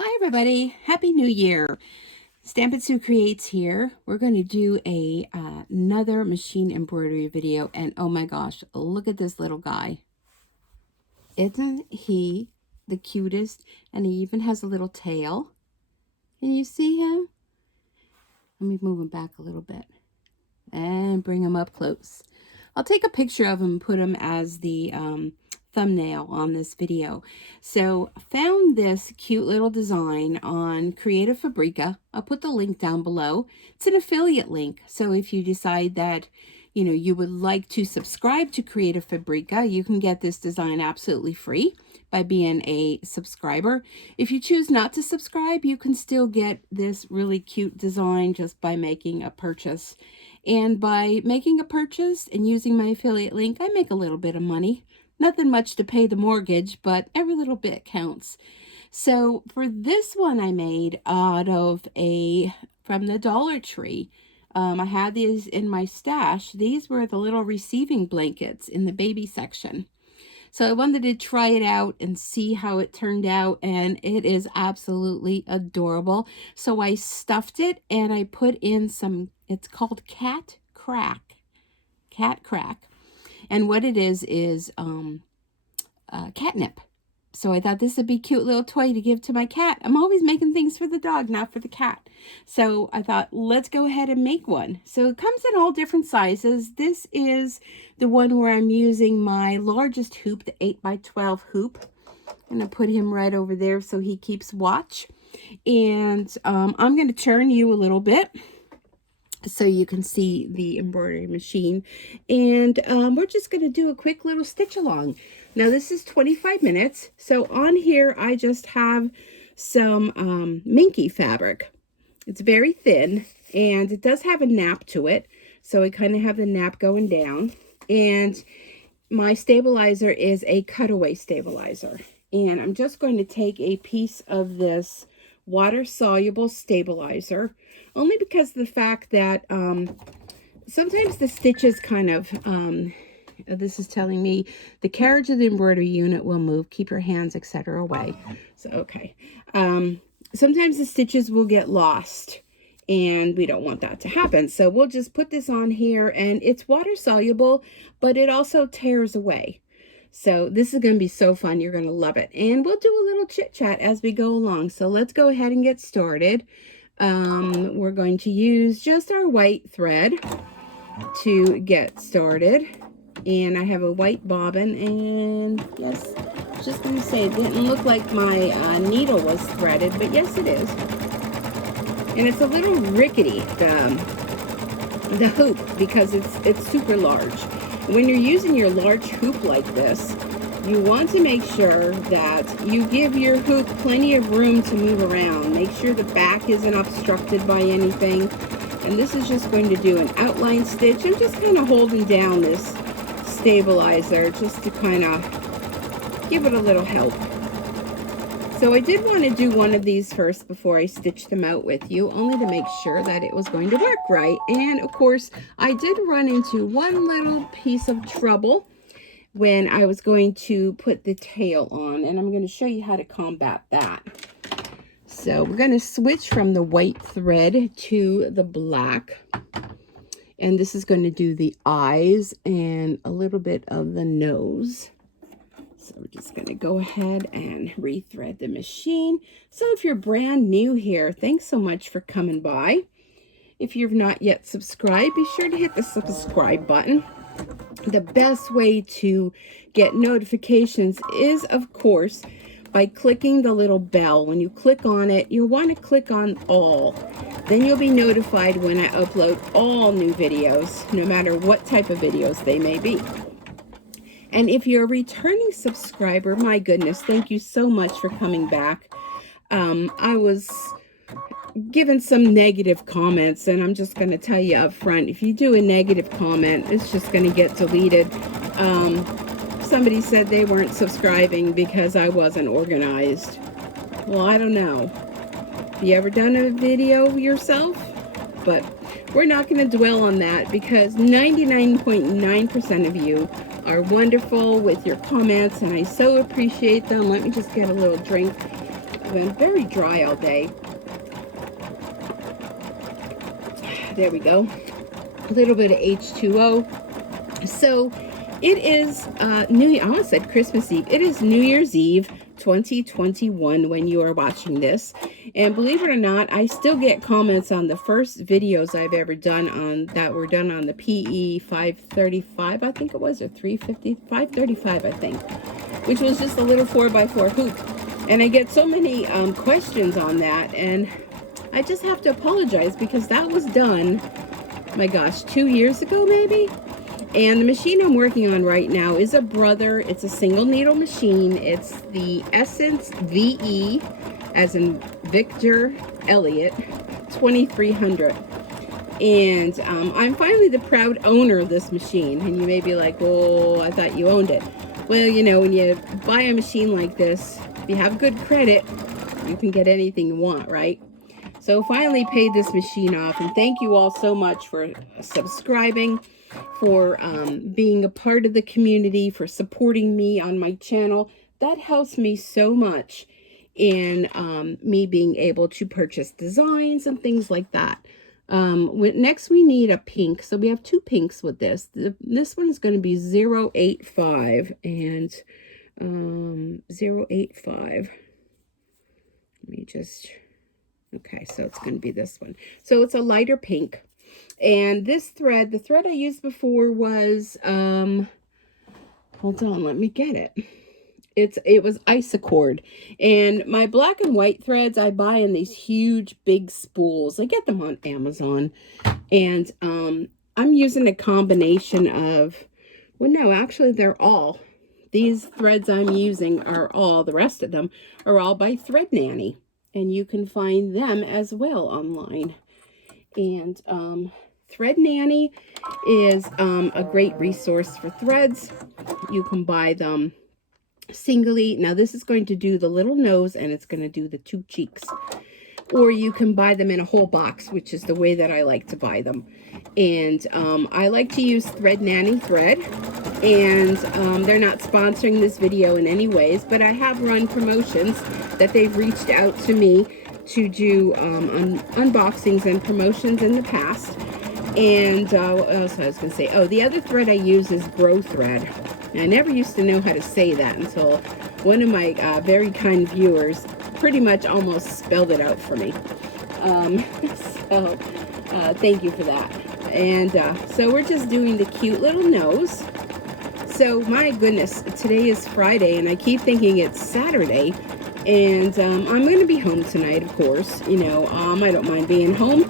Hi everybody, Happy New Year. Stampin' Sue Creates here. We're going to do another machine embroidery video, and oh my gosh, look at this little guy. Isn't he the cutest? And he even has a little tail. Can you see him? Let me move him back a little bit and bring him up close. I'll take a picture of him and put him as the thumbnail on this video. So found this cute little design on Creative Fabrica. I'll put the link down below. It's an affiliate link. So if you decide that, you know, you would like to subscribe to Creative Fabrica, you can get this design absolutely free by being a subscriber. If you choose not to subscribe, you can still get this really cute design just by making a purchase. And by making a purchase and using my affiliate link, I make a little bit of money. Nothing much to pay the mortgage, but every little bit counts. So for this one I made out of from the Dollar Tree. I had these in my stash. These were the little receiving blankets in the baby section. So I wanted to try it out and see how it turned out, and it is absolutely adorable. So I stuffed it and I put in some, it's called cat crack. And what it is catnip. So I thought this would be a cute little toy to give to my cat. I'm always making things for the dog, not for the cat. So I thought, let's go ahead and make one. So it comes in all different sizes. This is the one where I'm using my largest hoop, the 8x12 hoop. I'm going to put him right over there so he keeps watch. And I'm going to turn you a little bit so you can see the embroidery machine, and we're just going to do a quick little stitch along. Now this is 25 minutes, so on here I just have some minky fabric. It's very thin and it does have a nap to it, so I kind of have the nap going down, and my stabilizer is a cutaway stabilizer, and I'm just going to take a piece of this water-soluble stabilizer, only because of the fact that sometimes the stitches kind of, this is telling me the carriage of the embroidery unit will move, keep your hands, etc. away. So, okay. Sometimes the stitches will get lost, and we don't want that to happen. So we'll just put this on here, and it's water-soluble, but it also tears away. So this is going to be so fun. You're going to love it. And we'll do a little chit chat as we go along. So let's go ahead and get started. We're going to use just our white thread to get started. And I have a white bobbin. And yes, just going to say it didn't look like my needle was threaded, but yes, it is. And it's a little rickety, the hoop, because it's super large. When you're using your large hoop like this, you want to make sure that you give your hoop plenty of room to move around. Make sure the back isn't obstructed by anything. And this is just going to do an outline stitch. I'm just kind of holding down this stabilizer just to kind of give it a little help. So I did want to do one of these first before I stitch them out with you, only to make sure that it was going to work right. And of course, I did run into one little piece of trouble when I was going to put the tail on, and I'm going to show you how to combat that. So we're going to switch from the white thread to the black. And this is going to do the eyes and a little bit of the nose. So we're just going to go ahead and rethread the machine. So if you're brand new here, thanks so much for coming by. If you've not yet subscribed, be sure to hit the subscribe button. The best way to get notifications is, of course, by clicking the little bell. When you click on it, you'll want to click on all. Then you'll be notified when I upload all new videos, no matter what type of videos they may be. And if you're a returning subscriber, my goodness, thank you so much for coming back. I was given some negative comments, and I'm just going to tell you up front, if you do a negative comment, it's just going to get deleted. Somebody said they weren't subscribing because I wasn't organized. Well, I don't know. Have you ever done a video yourself? But we're not going to dwell on that, because 99.9% of you are wonderful with your comments, and I so appreciate them. Let me just get a little drink been very dry all day. There we go. A little bit of H2O. So it is I almost said Christmas Eve. It is New Year's Eve 2021 when you are watching this. And believe it or not, I still get comments on the first videos I've ever done on that were done on the PE 535, I think it was, or 350, 535, I think, which was just a little 4x4 hoop. And I get so many questions on that, and I just have to apologize because that was done, my gosh, 2 years ago maybe. And the machine I'm working on right now is a Brother. It's a single needle machine. It's the Essence VE, as in Victor Elliot, 2300. And I'm finally the proud owner of this machine. And you may be like, well, I thought you owned it. Well, you know, when you buy a machine like this, if you have good credit, you can get anything you want, right? So finally paid this machine off. And thank you all so much for subscribing, for being a part of the community, for supporting me on my channel. That helps me so much in me being able to purchase designs and things like that. Next we need a pink, so we have two pinks with this. This one is going to be 085 and 085. Let me just, okay, so it's going to be this one. So it's a lighter pink. And this thread, the thread I used before was, hold on, let me get it. It was Isacord. And my black and white threads I buy in these huge big spools. I get them on Amazon. And I'm using a combination of, well, no, actually they're all. These threads I'm using are all, the rest of them are all by Thread Nanny. And you can find them as well online. And Thread Nanny is a great resource for threads. You can buy them singly. Now this is going to do the little nose and it's going to do the two cheeks. Or you can buy them in a whole box, which is the way that I like to buy them. And I like to use Thread Nanny thread. And they're not sponsoring this video in any ways, but I have run promotions that they've reached out to me to do unboxings and promotions in the past. And what else I was going to say? Oh, the other thread I use is Bro Thread. I never used to know how to say that until one of my very kind viewers pretty much almost spelled it out for me. So thank you for that. And so we're just doing the cute little nose. So my goodness, today is Friday and I keep thinking it's Saturday. And I'm going to be home tonight, of course. You know, I don't mind being home.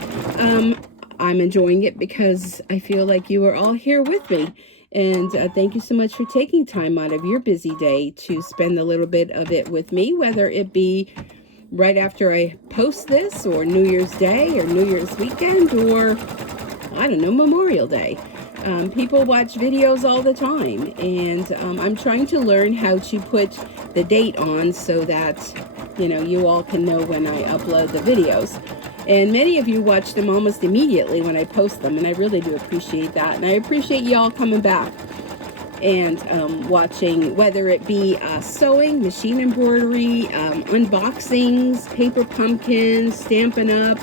I'm enjoying it because I feel like you are all here with me. And thank you so much for taking time out of your busy day to spend a little bit of it with me, whether it be right after I post this, or New Year's Day, or New Year's weekend, or, I don't know, Memorial Day. People watch videos all the time, and I'm trying to learn how to put the date on so that, you know, you all can know when I upload the videos. And many of you watch them almost immediately when I post them, and I really do appreciate that. And I appreciate y'all coming back and watching, whether it be sewing, machine embroidery, unboxings, paper pumpkins, Stampin' Up,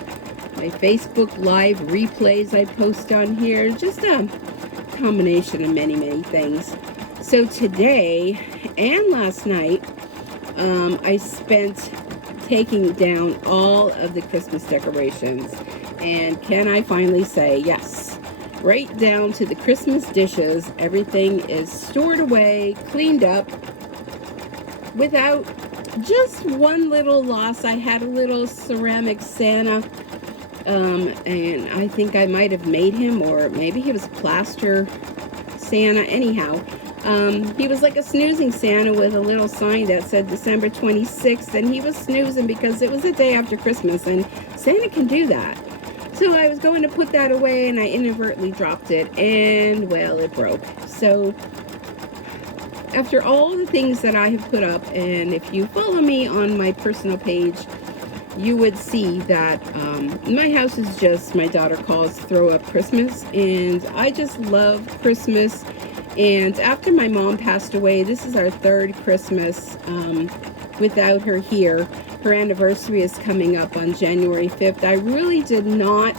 my Facebook Live replays I post on here, just a combination of many, many things. So today and last night, I spent taking down all of the Christmas decorations, and can I finally say yes, right down to the Christmas dishes, everything is stored away, cleaned up, without just one little loss. I had a little ceramic Santa, and I think I might have made him, or maybe he was plaster Santa. Anyhow, he was like a snoozing Santa with a little sign that said December 26th, and he was snoozing because it was the day after Christmas, and Santa can do that. So I was going to put that away, and I inadvertently dropped it, and, well, it broke. So after all the things that I have put up, and if you follow me on my personal page, you would see that my house is just, my daughter calls throw up Christmas, and I just love Christmas. And after my mom passed away, this is our third Christmas without her here. her anniversary is coming up on January 5th, I really did not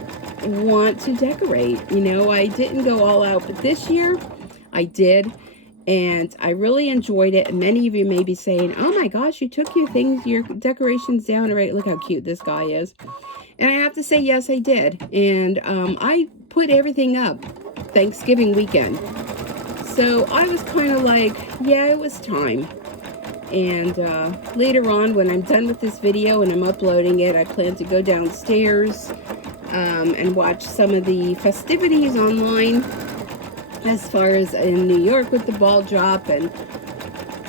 want to decorate. You know, I didn't go all out, but this year I did, and I really enjoyed it. And many of you may be saying, oh my gosh, you took your decorations down already. Look how cute this guy is. And I have to say, yes, I did. And I put everything up Thanksgiving weekend. So I was kind of like, yeah, it was time. And later on, when I'm done with this video and I'm uploading it, I plan to go downstairs and watch some of the festivities online as far as in New York with the ball drop. And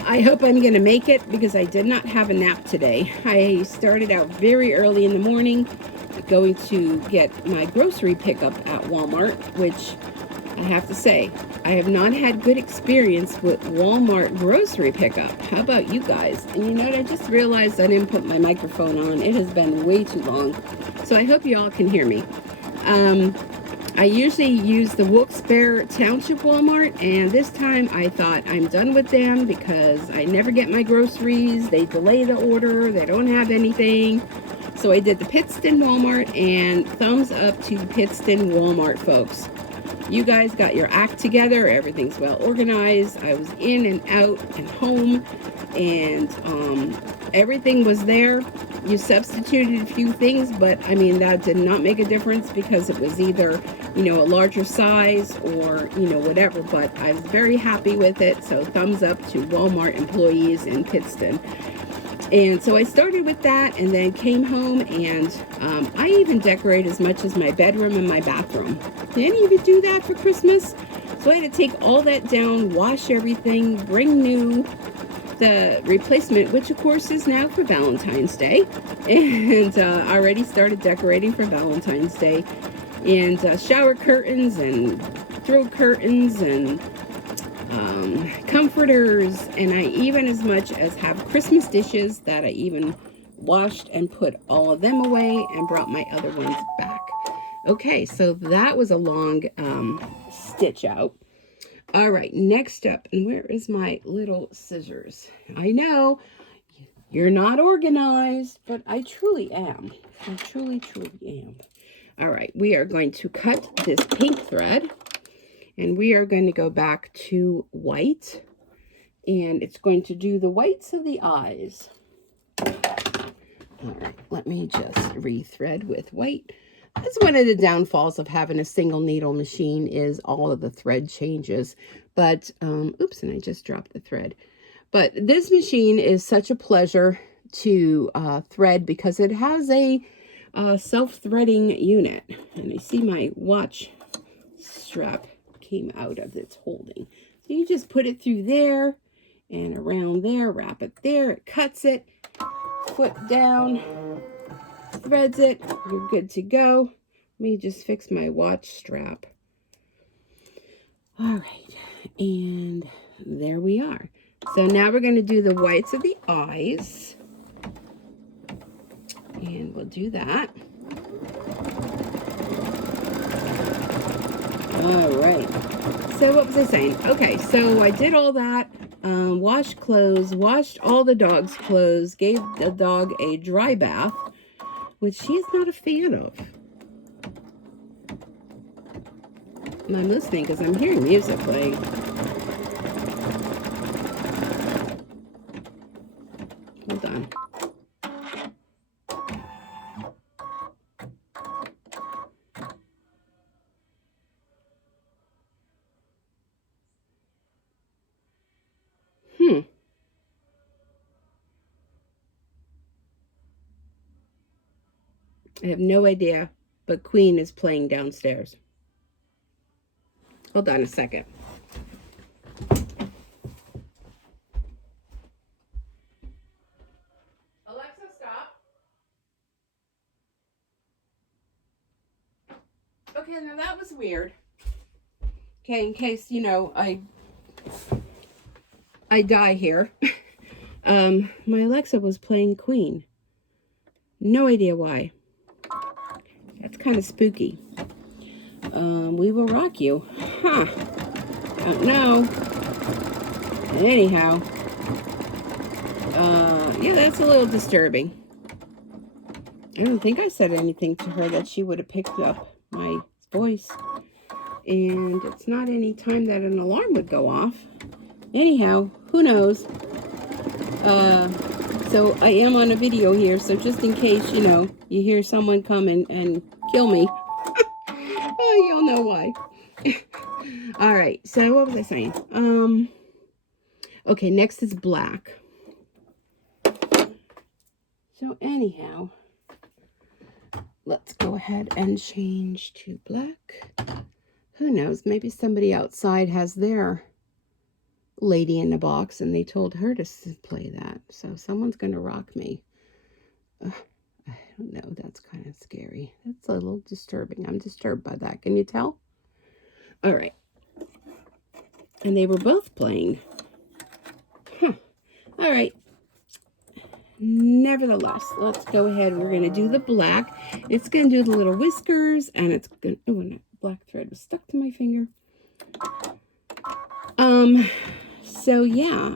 I hope I'm going to make it because I did not have a nap today. I started out very early in the morning going to get my grocery pickup at Walmart, which I have to say, I have not had good experience with Walmart grocery pickup. How about you guys? And you know what? I just realized I didn't put my microphone on. It has been way too long. So I hope you all can hear me. I usually use the Wilkes-Barre Township Walmart, and this time I thought I'm done with them because I never get my groceries. They delay the order. They don't have anything. So I did the Pittston Walmart, and thumbs up to the Pittston Walmart folks. You guys got your act together. Everything's well organized. I was in and out and home, and everything was there. You substituted a few things, but I mean, that did not make a difference because it was either, you know, a larger size or, you know, whatever. But I was very happy with it. So thumbs up to Walmart employees in Pittston. And so I started with that and then came home, and I even decorate as much as my bedroom and my bathroom. Did any of you do that for Christmas? So I had to take all that down, wash everything, bring new, the replacement, which of course is now for Valentine's Day. And I already started decorating for Valentine's Day. And shower curtains and throw curtains and comforters, and I even as much as have Christmas dishes that I even washed and put all of them away and brought my other ones back. Okay, so that was a long stitch out. All right, next up, and where is my little scissors? I know you're not organized, but I truly am. I truly am. All right, we are going to cut this pink thread. And we are going to go back to white, and it's going to do the whites of the eyes. All right, let me just rethread with white. That's one of the downfalls of having a single needle machine is all of the thread changes. But, oops, and I just dropped the thread. But this machine is such a pleasure to thread because it has a self-threading unit. And I see my watch strap came out of its holding. So you just put it through there and around there, wrap it there, it cuts it, foot down, threads it, you're good to go. Let me just fix my watch strap. All right, and there we are. So now we're going to do the whites of the eyes, and we'll do that. All right, so what was I saying? Okay, so I did all that, washed clothes, washed all the dog's clothes, gave the dog a dry bath, which she's not a fan of. And I'm listening because I'm hearing music playing. Hold on. I have no idea, but Queen is playing downstairs. Hold on a second. Alexa, stop. Okay, now that was weird. Okay, in case, you know, I die here. My Alexa was playing Queen. No idea why. That's kind of spooky. We will rock you. Huh. Don't know. Anyhow. Yeah, that's a little disturbing. I don't think I said anything to her that she would have picked up my voice. And it's not any time that an alarm would go off. Anyhow, who knows? So I am on a video here, so just in case, you know, you hear someone come and kill me, oh, you'll know why. All right, so what was I saying? Okay, next is black. So anyhow, let's go ahead and change to black. Who knows, maybe somebody outside has their lady in the box and they told her to play that. So someone's going to rock me. I don't know, that's kind of scary. That's a little disturbing. I'm disturbed by that. Can you tell? All right. And they were both playing. Huh. All right. Nevertheless, let's go ahead. We're going to do the black. It's going to do the little whiskers, and it's going to... Oh, and that black thread was stuck to my finger. So yeah,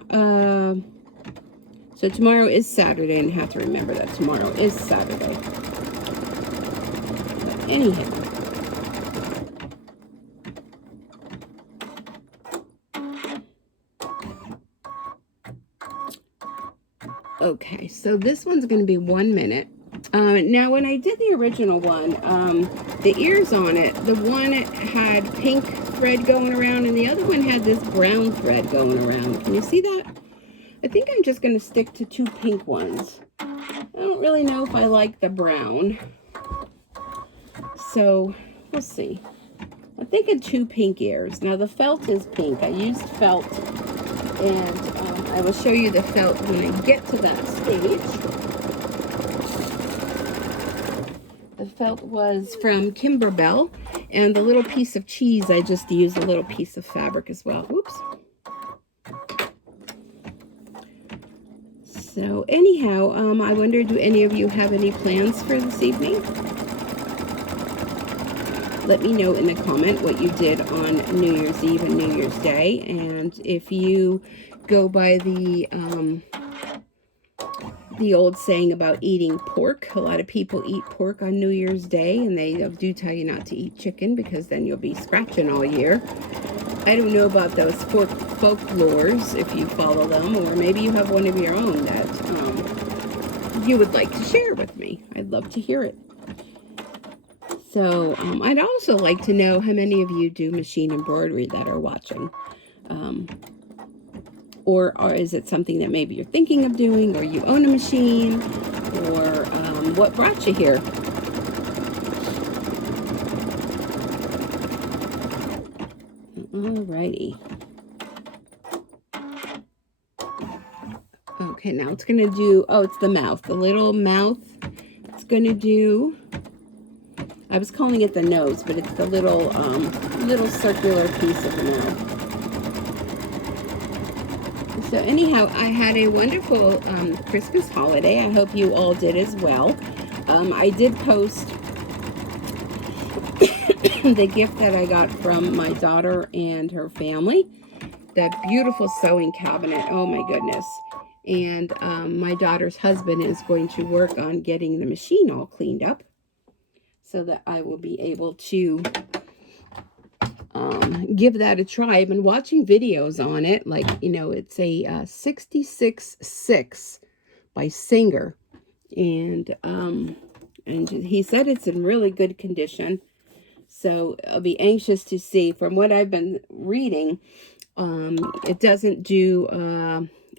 so tomorrow is Saturday, and I have to remember that tomorrow is Saturday. But anyhow. Okay, so this one's going to be 1 minute. Now, when I did the original one, the ears on it, the one had pink thread going around, and the other one had this brown thread going around. Can you see that? I think I'm just going to stick to 2 pink ones. I don't really know if I like the brown. So, we'll see. I'm thinking 2 pink ears. Now, the felt is pink. I used felt, and I will show you the felt when I get to that stage. The felt was from Kimberbell, and the little piece of cheese, I just used a little piece of fabric as well. Oops. So anyhow, I wonder, do any of you have any plans for this evening? Let me know in the comment what you did on New Year's Eve and New Year's Day, and if you go by the old saying about eating pork. A lot of people eat pork on New Year's Day, and they do tell you not to eat chicken because then you'll be scratching all year. I don't know about those folklores, if you follow them, or maybe you have one of your own that you would like to share with me. I'd love to hear it. So I'd also like to know how many of you do machine embroidery that are watching. Or is it something that maybe you're thinking of doing, or you own a machine, or what brought you here? Alrighty. Okay, now it's going to do, oh, it's the mouth. The little mouth. It's going to do, I was calling it the nose, but it's the little, little circular piece of the mouth. So anyhow, I had a wonderful Christmas holiday. I hope you all did as well. I did post the gift that I got from my daughter and her family. The beautiful sewing cabinet. Oh my goodness. And my daughter's husband is going to work on getting the machine all cleaned up so that I will be able to give that a try. I've been watching videos on it, like, you know, it's a 66.6 by Singer, and he said it's in really good condition. So I'll be anxious to see. From what I've been reading, it doesn't do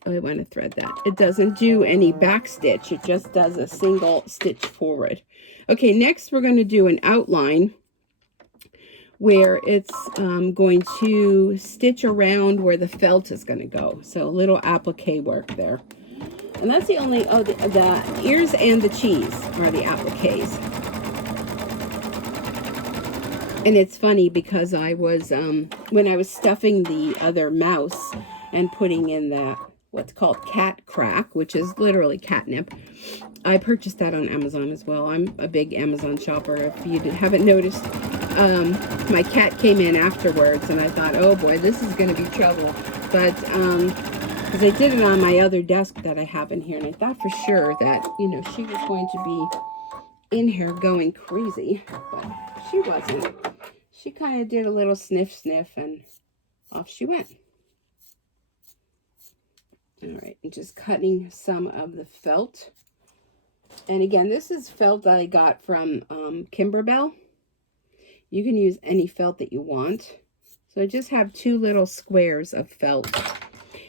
I want to thread that. It doesn't do any back stitch. It just does a single stitch forward. Okay, next we're going to do an outline where it's going to stitch around where the felt is going to go. So a little applique work there. And that's the only, oh, the ears and the cheese are the appliques. And it's funny because I was, when I was stuffing the other mouse and putting in that, what's called cat crack, which is literally catnip, I purchased that on Amazon as well. I'm a big Amazon shopper. If you haven't noticed, my cat came in afterwards, and I thought, oh boy, this is going to be trouble. But, because I did it on my other desk that I have in here, and I thought for sure that, you know, she was going to be in here going crazy, but she wasn't. She kind of did a little sniff and off she went. All right, and just cutting some of the felt. And again, this is felt I got from Kimberbell. You can use any felt that you want. So I just have 2 little squares of felt.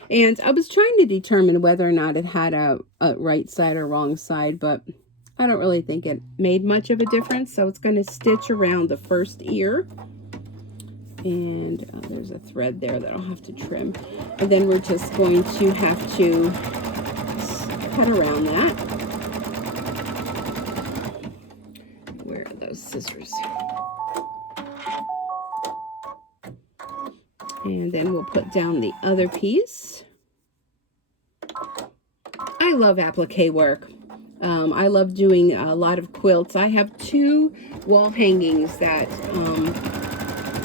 And I was trying to determine whether or not it had a right side or wrong side, but I don't really think it made much of a difference. So it's going to stitch around the first ear. And there's a thread there that I'll have to trim. And then we're just going to have to cut around that. Where are those scissors? And then we'll put down the other piece. I love applique work. I love doing a lot of quilts. I have 2 wall hangings that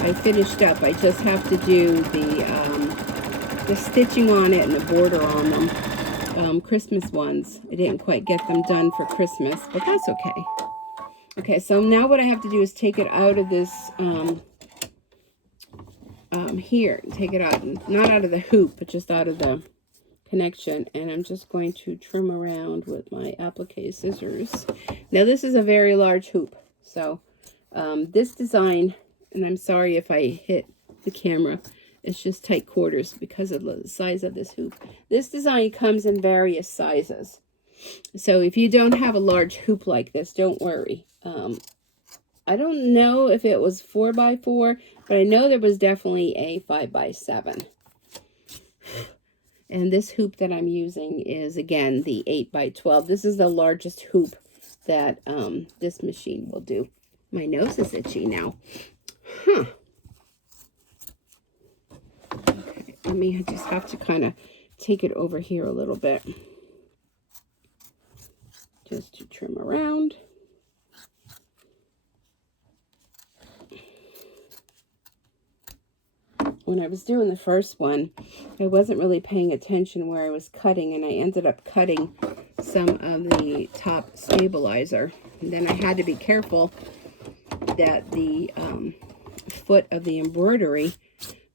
I finished up. I just have to do the stitching on it and the border on them. Christmas ones. I didn't quite get them done for Christmas, but that's okay. Okay, so now what I have to do is take it out of this here, take it out, not out of the hoop, but just out of the connection, and I'm just going to trim around with my applique scissors. Now this is a very large hoop, so this design, and I'm sorry if I hit the camera, it's just tight quarters because of the size of this hoop. This design comes in various sizes, so if you don't have a large hoop like this, don't worry. I don't know if it was 4x4, but I know there was definitely a 5x7. And this hoop that I'm using is, again, the 8x12. This is the largest hoop that this machine will do. My nose is itchy now. Huh. Okay, I may just have to kind of take it over here a little bit. Just to trim around. When I was doing the first one, I wasn't really paying attention where I was cutting, and I ended up cutting some of the top stabilizer. And then I had to be careful that the foot of the embroidery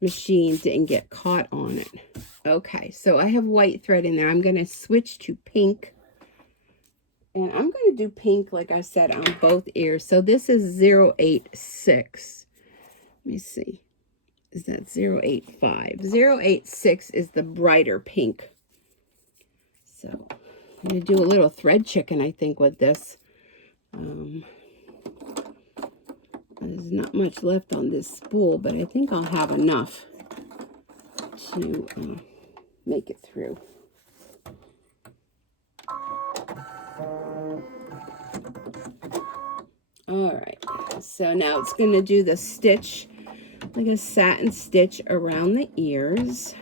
machine didn't get caught on it. Okay, so I have white thread in there. I'm going to switch to pink. And I'm going to do pink, like I said, on both ears. So this is 086. Let me see. Is that 085? 086 is the brighter pink. So I'm going to do a little thread chicken, I think, with this. There's not much left on this spool, but I think I'll have enough to make it through. All right, so now it's going to do the stitch, like a satin stitch around the ears.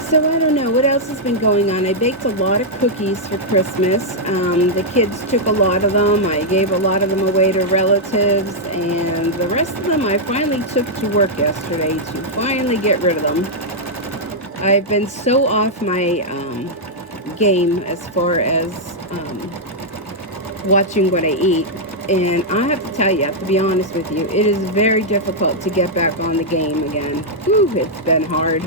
So I don't know what else has been going on. I baked a lot of cookies for Christmas. The kids took a lot of them. I gave a lot of them away to relatives, and the rest of them I finally took to work yesterday to finally get rid of them. I've been so off my game as far as watching what I eat. And I have to tell you, to be honest with you, it is very difficult to get back on the game again. Whew, it's been hard.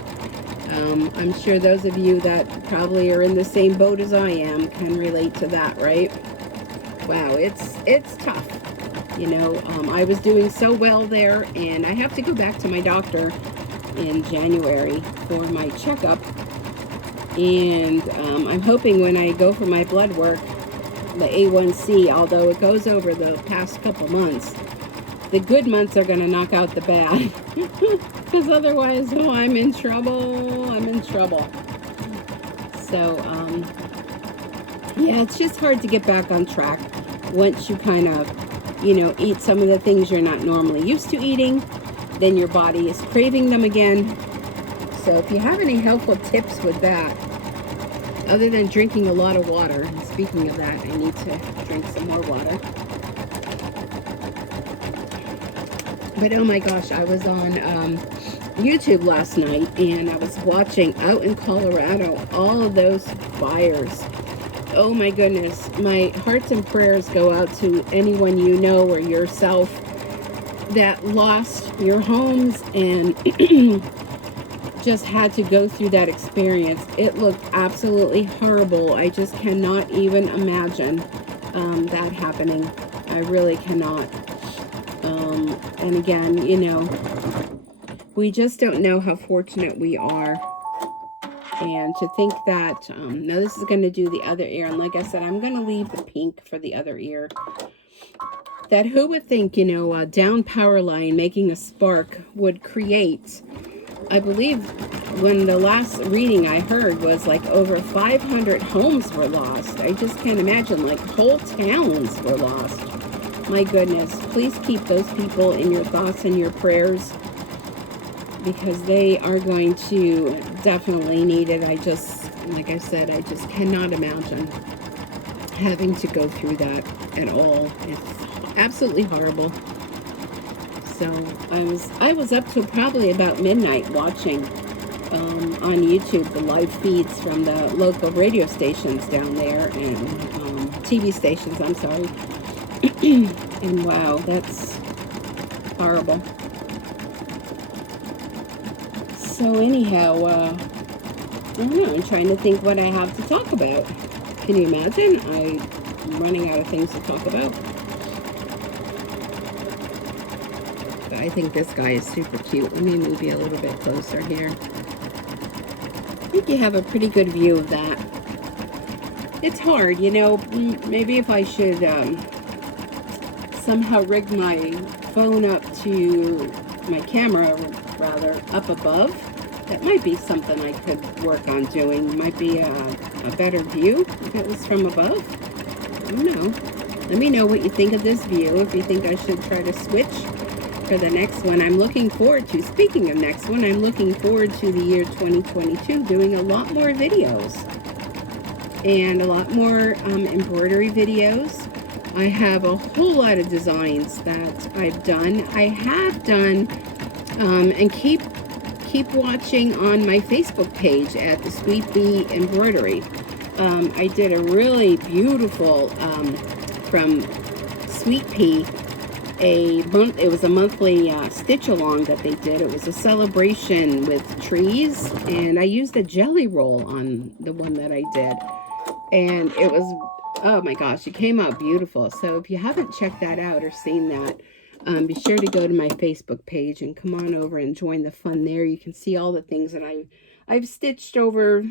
I'm sure those of you that probably are in the same boat as I am can relate to that, right? Wow, it's tough. You know, I was doing so well there, and I have to go back to my doctor in January for my checkup. And I'm hoping when I go for my blood work, the A1C, although it goes over the past couple months, the good months are going to knock out the bad. Because otherwise, oh, I'm in trouble. I'm in trouble. So, yeah, it's just hard to get back on track once you kind of, you know, eat some of the things you're not normally used to eating. Then your body is craving them again. So if you have any helpful tips with that, other than drinking a lot of water, and speaking of that, I need to drink some more water. But oh my gosh, I was on YouTube last night, and I was watching out in Colorado all of those fires. oh my goodness, my hearts and prayers go out to anyone you know or yourself that lost your homes and just had to go through that experience. It looked absolutely horrible. I just cannot even imagine that happening. I really cannot. And again, you know, we just don't know how fortunate we are. And to think that, now this is going to do the other ear. And like I said, I'm going to leave the pink for the other ear. That who would think, you know, a down power line making a spark would create, I believe when the last reading I heard was like over 500 homes were lost. I just can't imagine, like whole towns were lost. My goodness, please keep those people in your thoughts and your prayers, because they are going to definitely need it. I just, like I said, I just cannot imagine having to go through that at all. It's absolutely horrible. So I was up till probably about midnight watching on YouTube the live feeds from the local radio stations down there, and TV stations, I'm sorry. And wow, that's horrible. So anyhow, I don't know, I'm trying to think what I have to talk about. Can you imagine? I'm running out of things to talk about. But I think this guy is super cute. Let me move you a little bit closer here. I think you have a pretty good view of that. It's hard, you know, maybe if I should somehow rig my phone up to my camera, rather, up above. That might be something I could work on doing. Might be a better view if it was from above. I don't know. Let me know what you think of this view. If you think I should try to switch for the next one. I'm looking forward to, speaking of next one, I'm looking forward to the year 2022 doing a lot more videos. And a lot more embroidery videos. I have a whole lot of designs that I've done. I have done, and keep watching on my Facebook page at the Sweet Bee Embroidery. I did a really beautiful, from Sweet Pea, it was a monthly stitch along that they did. It was a celebration with trees, and I used a jelly roll on the one that I did. And it was, oh my gosh, it came out beautiful. So if you haven't checked that out or seen that, be sure to go to my Facebook page and come on over and join the fun there. You can see all the things that I've stitched over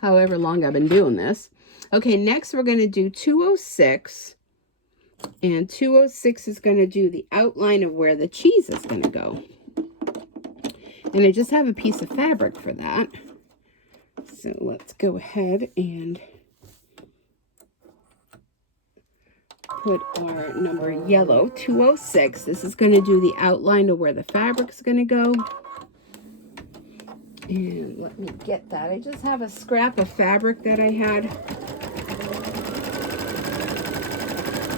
however long I've been doing this. Okay, next we're going to do 206. And 206 is going to do the outline of where the cheese is going to go. And I just have a piece of fabric for that. So let's go ahead and put our number yellow, 206. This is going to do the outline of where the fabric's going to go. And let me get that. I just have a scrap of fabric that I had.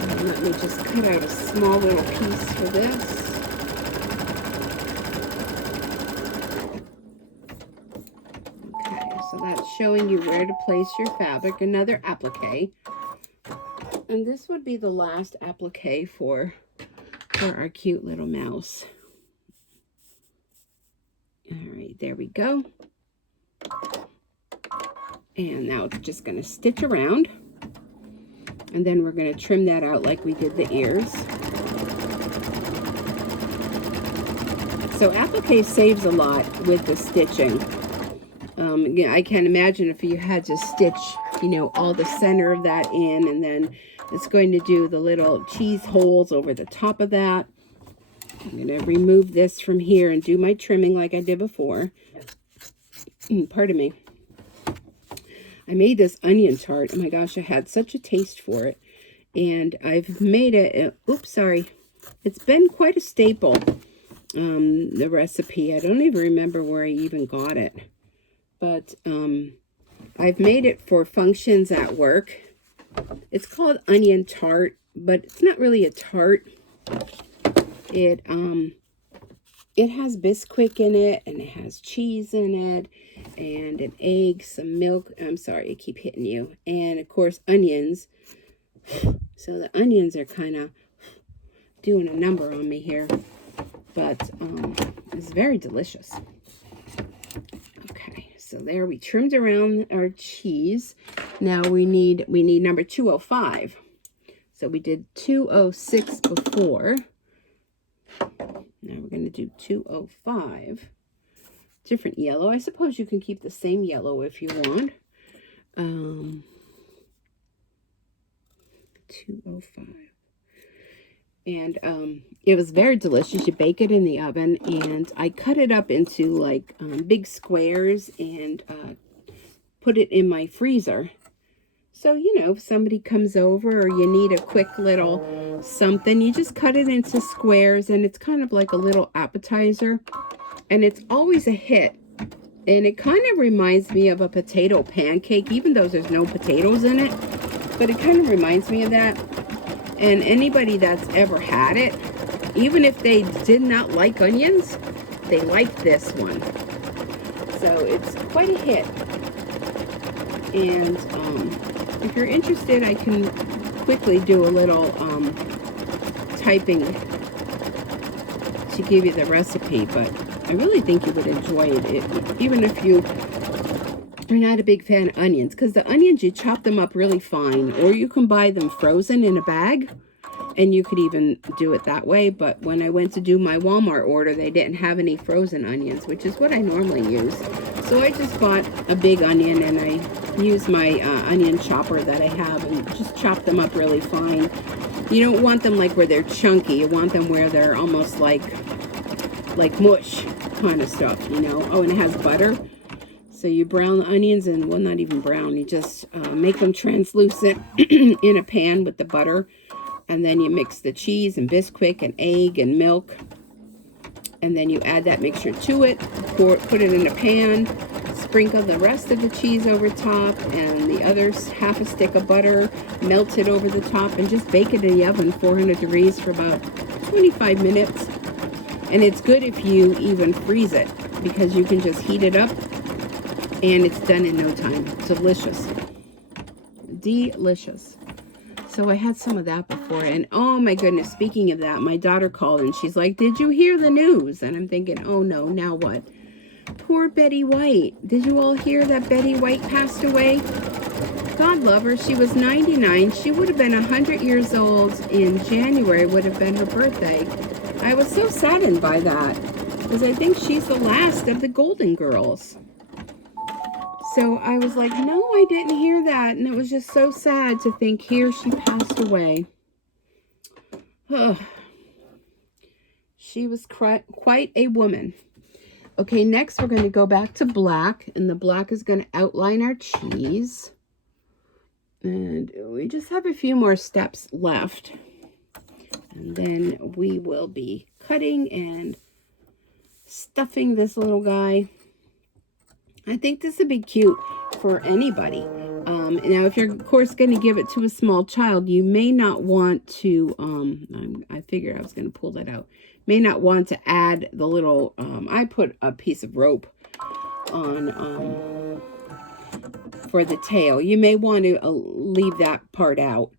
And let me just cut out a small little piece for this. Okay, so that's showing you where to place your fabric. Another applique. And this would be the last applique for our cute little mouse. All right, there we go. And now it's just going to stitch around. And then we're going to trim that out like we did the ears. So applique saves a lot with the stitching. Again, I can imagine if you had to stitch, you know, all the center of that in, and then it's going to do the little cheese holes over the top of that. I'm going to remove this from here and do my trimming like I did before. Pardon me. I made this onion tart. Oh my gosh, I had such a taste for it. And I've made it, oops, sorry. It's been quite a staple, the recipe. I don't even remember where I even got it. But I've made it for functions at work. It's called onion tart, but it's not really a tart. It has Bisquick in it, and it has cheese in it, and an egg, some milk. I'm sorry, I keep hitting you. And of course, onions. So the onions are kind of doing a number on me here, but it's very delicious. Okay, so there we trimmed around our cheese. Now we need number 205. So we did 206 before. Now we're going to do 205. Different yellow. I suppose you can keep the same yellow if you want. 205. And it was very delicious. You bake it in the oven, and I cut it up into like big squares and put it in my freezer. So, you know, if somebody comes over or you need a quick little something, you just cut it into squares, and it's kind of like a little appetizer. And it's always a hit. And it kind of reminds me of a potato pancake, even though there's no potatoes in it. But it kind of reminds me of that. And anybody that's ever had it, even if they did not like onions, they like this one. So it's quite a hit. And if you're interested, I can quickly do a little typing to give you the recipe. But I really think you would enjoy it, even if you're not a big fan of onions, because the onions, you chop them up really fine, or you can buy them frozen in a bag, and you could even do it that way. But when I went to do my Walmart order, they didn't have any frozen onions, which is what I normally use. So I just bought a big onion, and I used my onion chopper that I have and just chop them up really fine. You don't want them like where they're chunky. You want them where they're almost like mush kind of stuff, you know. Oh, and it has butter. So you brown the onions, and, well, not even brown. You just make them translucent in a pan with the butter. And then you mix the cheese and Bisquick and egg and milk. And then you add that mixture to it. Put it in a pan. Sprinkle the rest of the cheese over top. And the other half a stick of butter. Melt it over the top. And just bake it in the oven, 400 degrees, for about 25 minutes. And it's good if you even freeze it, because you can just heat it up. And it's done in no time. Delicious. Delicious. So I had some of that before. And oh my goodness, speaking of that, my daughter called and she's like, "Did you hear the news?" And I'm thinking, oh no, now what? Poor Betty White. Did you all hear that Betty White passed away? God love her. She was 99. She would have been 100 years old in January, would have been her birthday. I was so saddened by that, because I think she's the last of the Golden Girls. So I was like, no, I didn't hear that. And it was just so sad to think here she passed away. Ugh. She was quite a woman. Okay, next we're going to go back to black. And the black is going to outline our cheese. And we just have a few more steps left. And then we will be cutting and stuffing this little guy. I think this would be cute for anybody. Now, if you're, of course, going to give it to a small child, you may not want to, I figured I was going to pull that out, may not want to add the little, I put a piece of rope on, for the tail. You may want to leave that part out.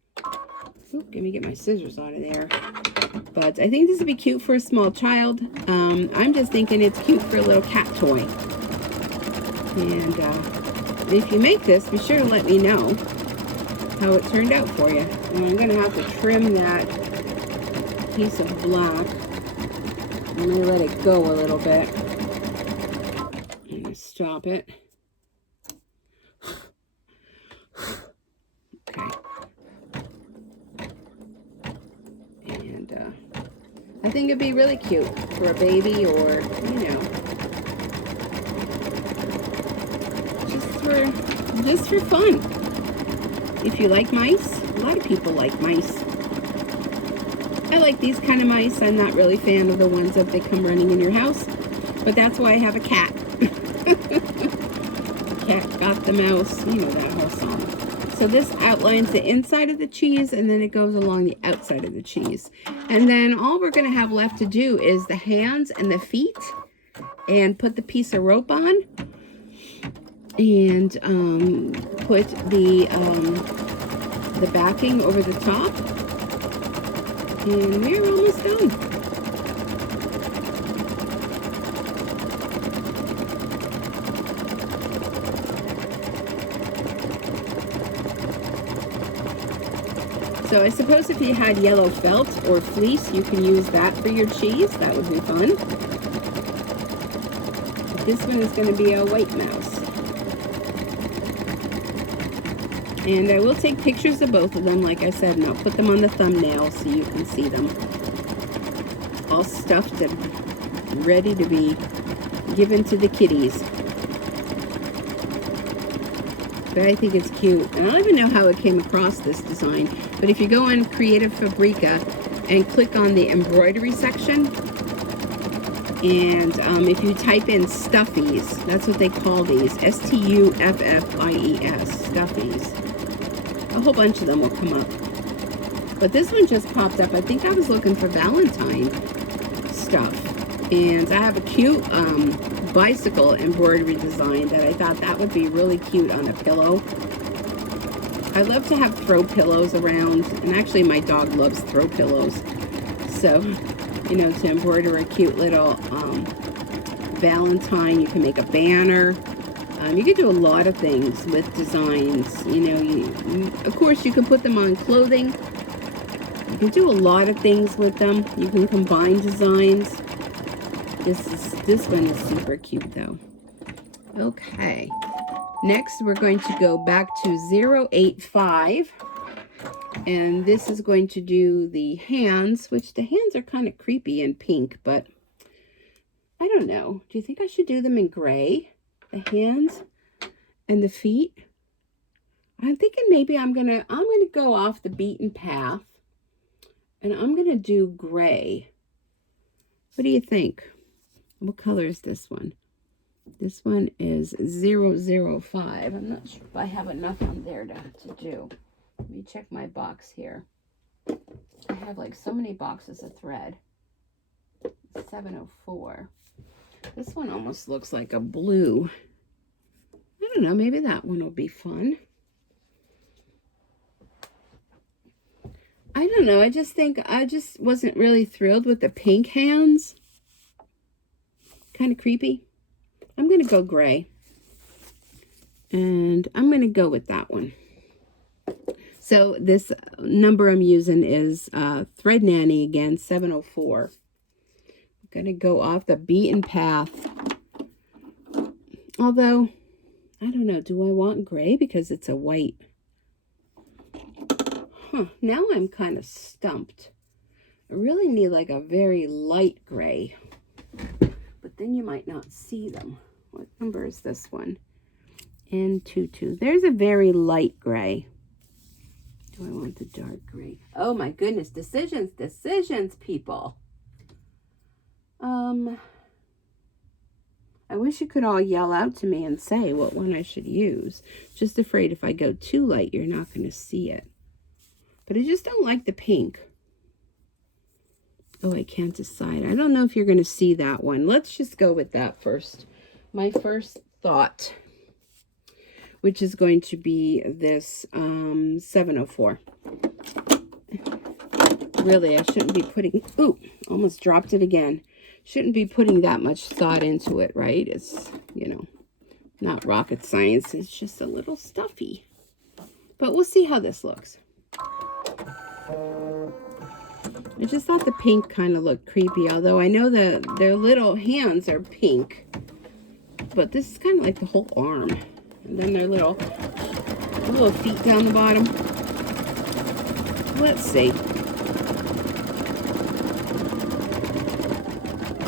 Oop, let me get my scissors out of there. But I think this would be cute for a small child. I'm just thinking it's cute for a little cat toy. And if you make this, be sure to let me know how it turned out for you. And I'm going to have to trim that piece of black. I'm going to let it go a little bit. I'm going to stop it. Okay. And I think it'd be really cute for a baby, or, you know, just for fun. If you like mice, a lot of people like mice. I like these kind of mice. I'm not really a fan of the ones that they come running in your house, but that's why I have a cat. Cat got the mouse, you know that whole song. So this outlines the inside of the cheese, and then it goes along the outside of the cheese. And then all we're going to have left to do is the hands and the feet, and put the piece of rope on. and put the backing over the top, and we're almost done. So I suppose if you had yellow felt or fleece, you can use that for your cheese. That would be fun. But this one is going to be a white mouse. And I will take pictures of both of them, like I said, and I'll put them on the thumbnail so you can see them. All stuffed and ready to be given to the kitties. But I think it's cute. And I don't even know how it came across this design. But if you go on Creative Fabrica and click on the embroidery section, and if you type in stuffies, that's what they call these, S-T-U-F-F-I-E-S, stuffies. A whole bunch of them will come up. But this one just popped up. I think I was looking for Valentine stuff. And I have a cute bicycle embroidery design that I thought that would be really cute on a pillow. I love to have throw pillows around. And actually my dog loves throw pillows. So, you know, to embroider a cute little Valentine. You can make a banner. You can do a lot of things with designs. You know, of course, you can put them on clothing. You can do a lot of things with them. You can combine designs. This one is super cute, though. Okay. Next, we're going to go back to 085. And this is going to do the hands, which the hands are kind of creepy and pink, but I don't know. Do you think I should do them in gray? The hands and the feet. I'm thinking maybe I'm gonna go off the beaten path, and I'm gonna do gray. What do you think? What color is this one? This one is 005. I'm not sure if I have enough on there to do. Let me check my box here. I have like so many boxes of thread. 704. This one almost looks like a blue. I don't know, maybe that one will be fun. I don't know, I just wasn't really thrilled with the pink hands. Kind of creepy. I'm going to go gray. And I'm going to go with that one. So this number I'm using is Thread Nanny again, 704. I'm going to go off the beaten path. Although, I don't know, do I want gray because it's a white? Now I'm kind of stumped. I really need like a very light gray. But then you might not see them. What number is this one? N22. There's a very light gray. Do I want the dark gray? Oh my goodness, decisions, people. I wish you could all yell out to me and say what one I should use. Just afraid if I go too light, you're not going to see it. But I just don't like the pink. Oh, I can't decide. I don't know if you're going to see that one. Let's just go with that first. My first thought, which is going to be this 704. Really, I shouldn't be putting... Ooh, almost dropped it again. Shouldn't be putting that much thought into it, right? It's, you know, not rocket science. It's just a little stuffy. But we'll see how this looks. I just thought the pink kind of looked creepy, although I know that their little hands are pink. But this is kind of like the whole arm. And then their little feet down the bottom. Let's see.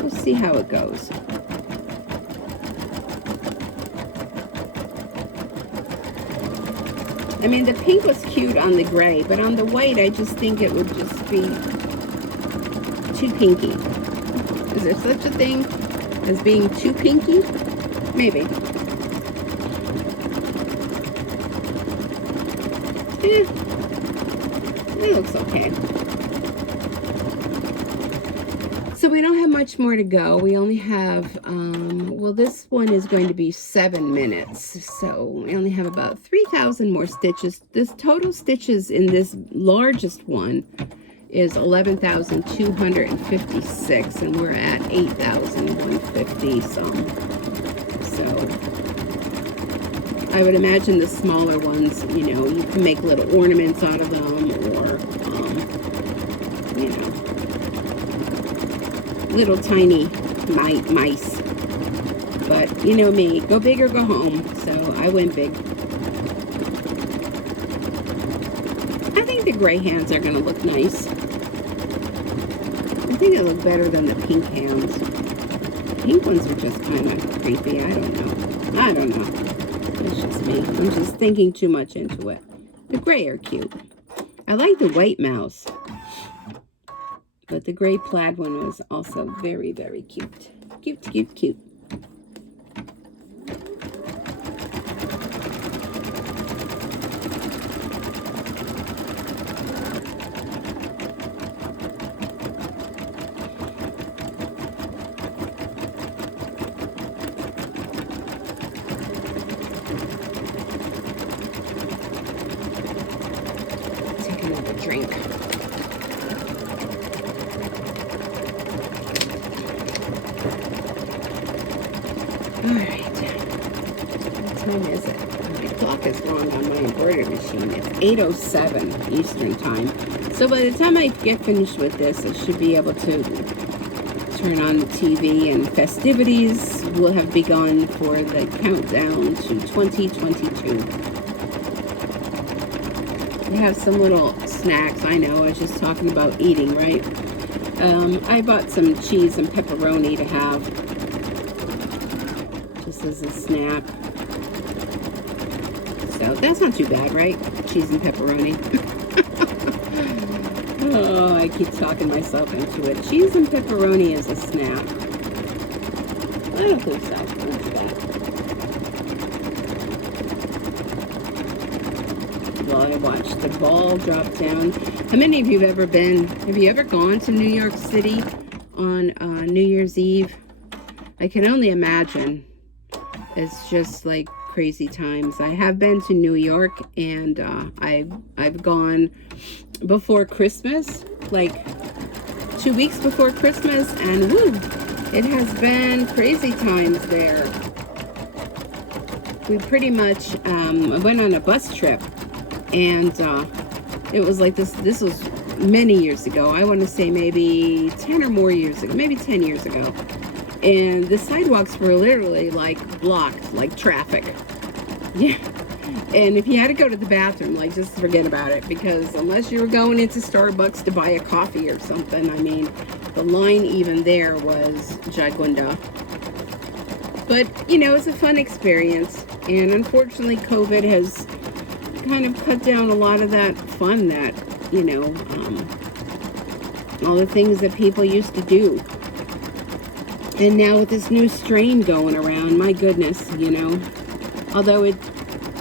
We'll see how it goes. I mean, the pink was cute on the gray, but on the white, I just think it would just be too pinky. Is there such a thing as being too pinky? Maybe. It looks okay. So we don't have much more to go. We only have, well, this one is going to be 7 minutes. So we only have about 3,000 more stitches. This total stitches in this largest one is 11,256, and we're at 8,150 some. So I would imagine the smaller ones, you know, you can make little ornaments out of them, or, you know, little tiny mice. But you know me, go big or go home. So I went big. I think the gray hands are going to look nice. I think they look better than the pink hands. Pink ones are just kind of creepy. I don't know. It's just me. I'm just thinking too much into it. The gray are cute. I like the white mouse. But the gray plaid one was also very, very cute. Cute, cute, cute. Take another drink. Alright, what time is it? My clock is wrong on my embroidery machine. It's 8:07 Eastern time. So by the time I get finished with this, I should be able to turn on the TV, and festivities will have begun for the countdown to 2022. We have some little snacks. I know, I was just talking about eating, right? I bought some cheese and pepperoni to have as a snack. So that's not too bad, right? Cheese and pepperoni. Oh, I keep talking myself into it. Cheese and pepperoni as a snack. I don't think so. Not too bad. While I watch the ball drop down. How many of you have you ever gone to New York City on New Year's Eve? I can only imagine. It's just like crazy times. I have been to New York, and I've gone before Christmas, like 2 weeks before Christmas, and woo, it has been crazy times there. We pretty much went on a bus trip, and it was like this was many years ago. I want to say maybe 10 or more years ago, maybe 10 years ago. And the sidewalks were literally like blocked, like traffic. Yeah. And if you had to go to the bathroom, like, just forget about it, because unless you were going into Starbucks to buy a coffee or something, I mean, the line even there was gigunda. But, you know, it's a fun experience. And unfortunately, COVID has kind of cut down a lot of that fun that, you know, all the things that people used to do. And now with this new strain going around, my goodness, you know, although a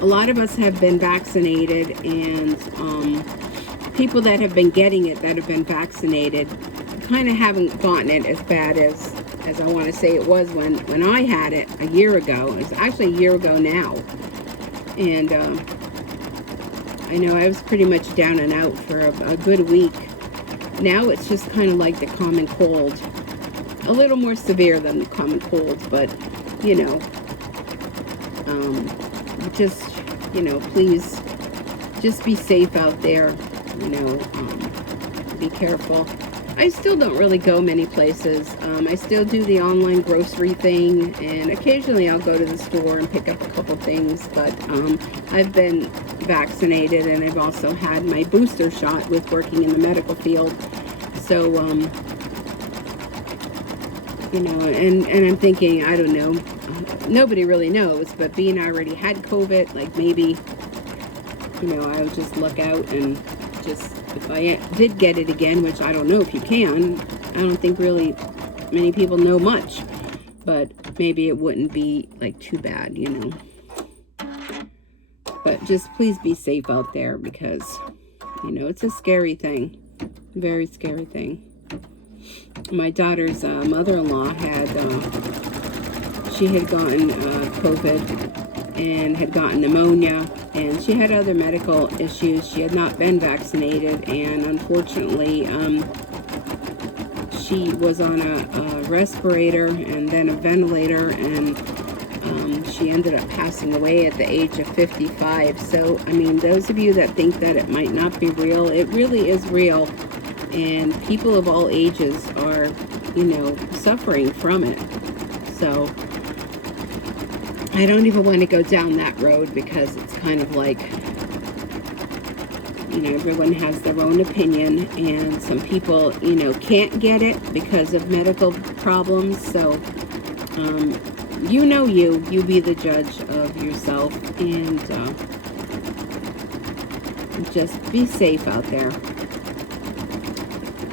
lot of us have been vaccinated, and people that have been getting it that have been vaccinated kind of haven't gotten it as bad as I want to say it was when I had it a year ago. It was actually a year ago now. And I know I was pretty much down and out for a good week. Now it's just kind of like the common cold. A little more severe than the common cold, but, you know, just, you know, please just be safe out there, you know, be careful. I still don't really go many places. I still do the online grocery thing, and occasionally I'll go to the store and pick up a couple things, but I've been vaccinated, and I've also had my booster shot with working in the medical field. So, you know, and I'm thinking, I don't know, nobody really knows, but being I already had COVID, like, maybe, you know, I would just look out and just, if I did get it again, which I don't know if you can, I don't think really many people know much, but maybe it wouldn't be, like, too bad, you know. But just please be safe out there, because, you know, it's a scary thing. Very scary thing. My daughter's mother-in-law had, she had gotten COVID and had gotten pneumonia, and she had other medical issues. She had not been vaccinated, and unfortunately, she was on a respirator and then a ventilator, and she ended up passing away at the age of 55. So, I mean, those of you that think that it might not be real, it really is real. And people of all ages are, you know, suffering from it. So, I don't even want to go down that road because it's kind of like, you know, everyone has their own opinion, and some people, you know, can't get it because of medical problems. So, you know, you be the judge of yourself, and just be safe out there.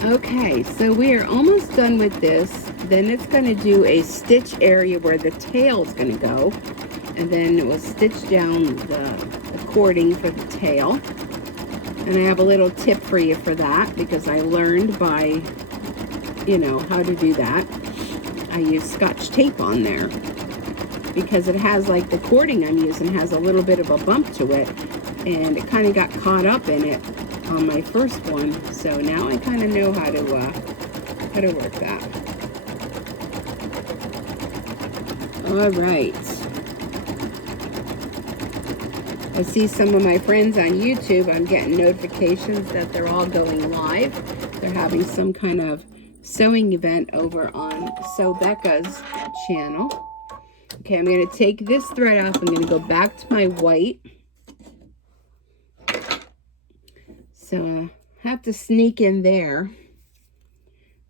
Okay, so we are almost done with this. Then it's going to do a stitch area where the tail is going to go, and then it will stitch down the cording for the tail. And I have a little tip for you for that, because I learned by, you know, how to do that. I use Scotch tape on there because it has, like, the cording I'm using has a little bit of a bump to it, and it kind of got caught up in it on my first one. So now I kind of know how to work that. All right. I see some of my friends on YouTube. I'm getting notifications that they're all going live. They're having some kind of sewing event over on Sew Becca's channel. Okay, I'm going to take this thread off. I'm going to go back to my white. So I have to sneak in there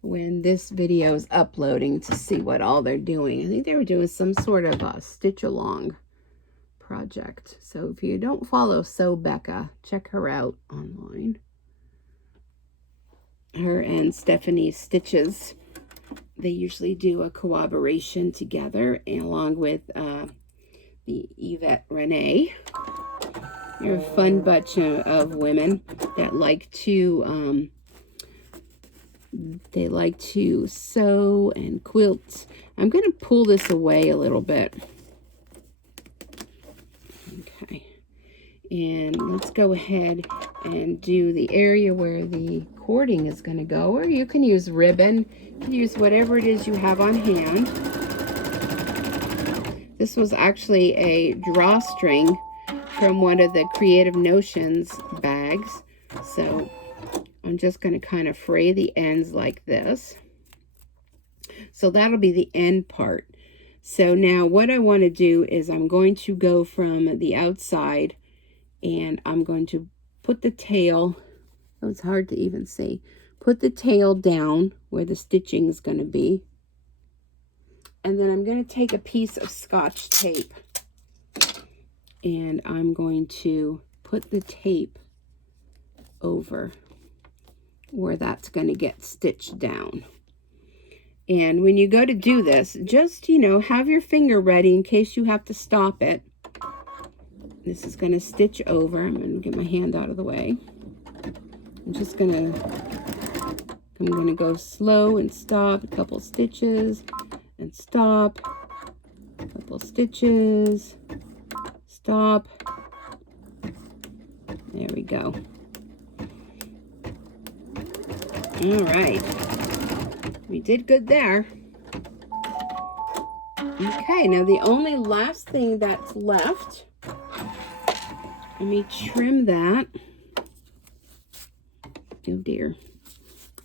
when this video is uploading to see what all they're doing. I think they were doing some sort of a stitch along project. So if you don't follow Sew Becca, check her out online. Her and Stephanie Stitches, they usually do a collaboration together, along with the Yvette Renee. They're a fun bunch of women that like to they like to sew and quilt. I'm going to pull this away a little bit. Okay, and let's go ahead and do the area where the cording is going to go, or you can use ribbon. You can use whatever it is you have on hand. This was actually a drawstring from one of the Creative Notions bags. So I'm just going to kind of fray the ends like this. So that'll be the end part. So now what I want to do is I'm going to go from the outside, and I'm going to put the tail, oh, it's hard to even see, put the tail down where the stitching is going to be. And then I'm going to take a piece of Scotch tape, and I'm going to put the tape over where that's going to get stitched down. And when you go to do this, just, you know, have your finger ready in case you have to stop it. This is going to stitch over. I'm going to get my hand out of the way. I'm going to go slow and stop a couple stitches and stop, a couple stitches, stop. There we go. All right. We did good there. Okay, now the only last thing that's left, let me trim that. Oh dear.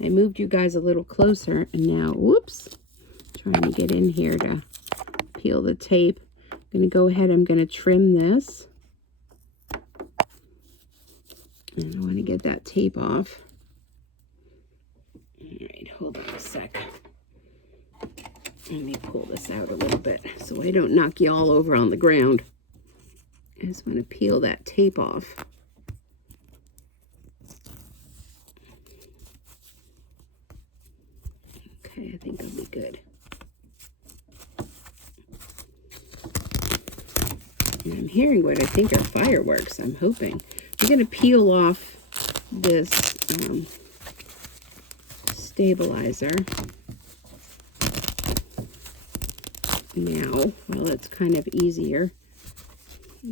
I moved you guys a little closer, and now, whoops, trying to get in here to peel the tape. I'm going to go ahead, I'm going to trim this. And I want to get that tape off. All right, hold on a sec. Let me pull this out a little bit so I don't knock you all over on the ground. I just want to peel that tape off. Okay, I think I'll be good. And I'm hearing what I think are fireworks, I'm hoping. I'm going to peel off this stabilizer now while it's kind of easier.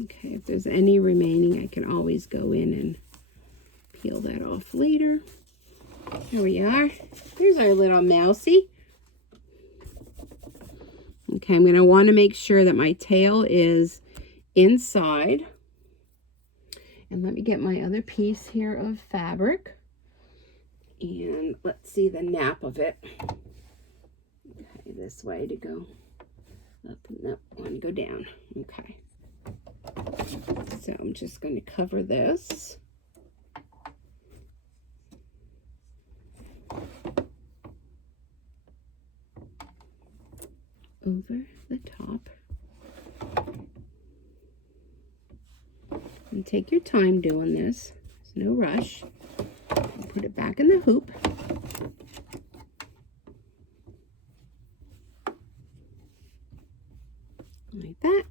Okay, if there's any remaining, I can always go in and peel that off later. Here we are. Here's our little mousey. Okay, I'm going to want to make sure that my tail is inside. And let me get my other piece here of fabric. And let's see the nap of it. Okay, this way to go up and up. I want to go down. Okay. So I'm just going to cover this. Over the top. And take your time doing this. There's no rush. And put it back in the hoop. Like that.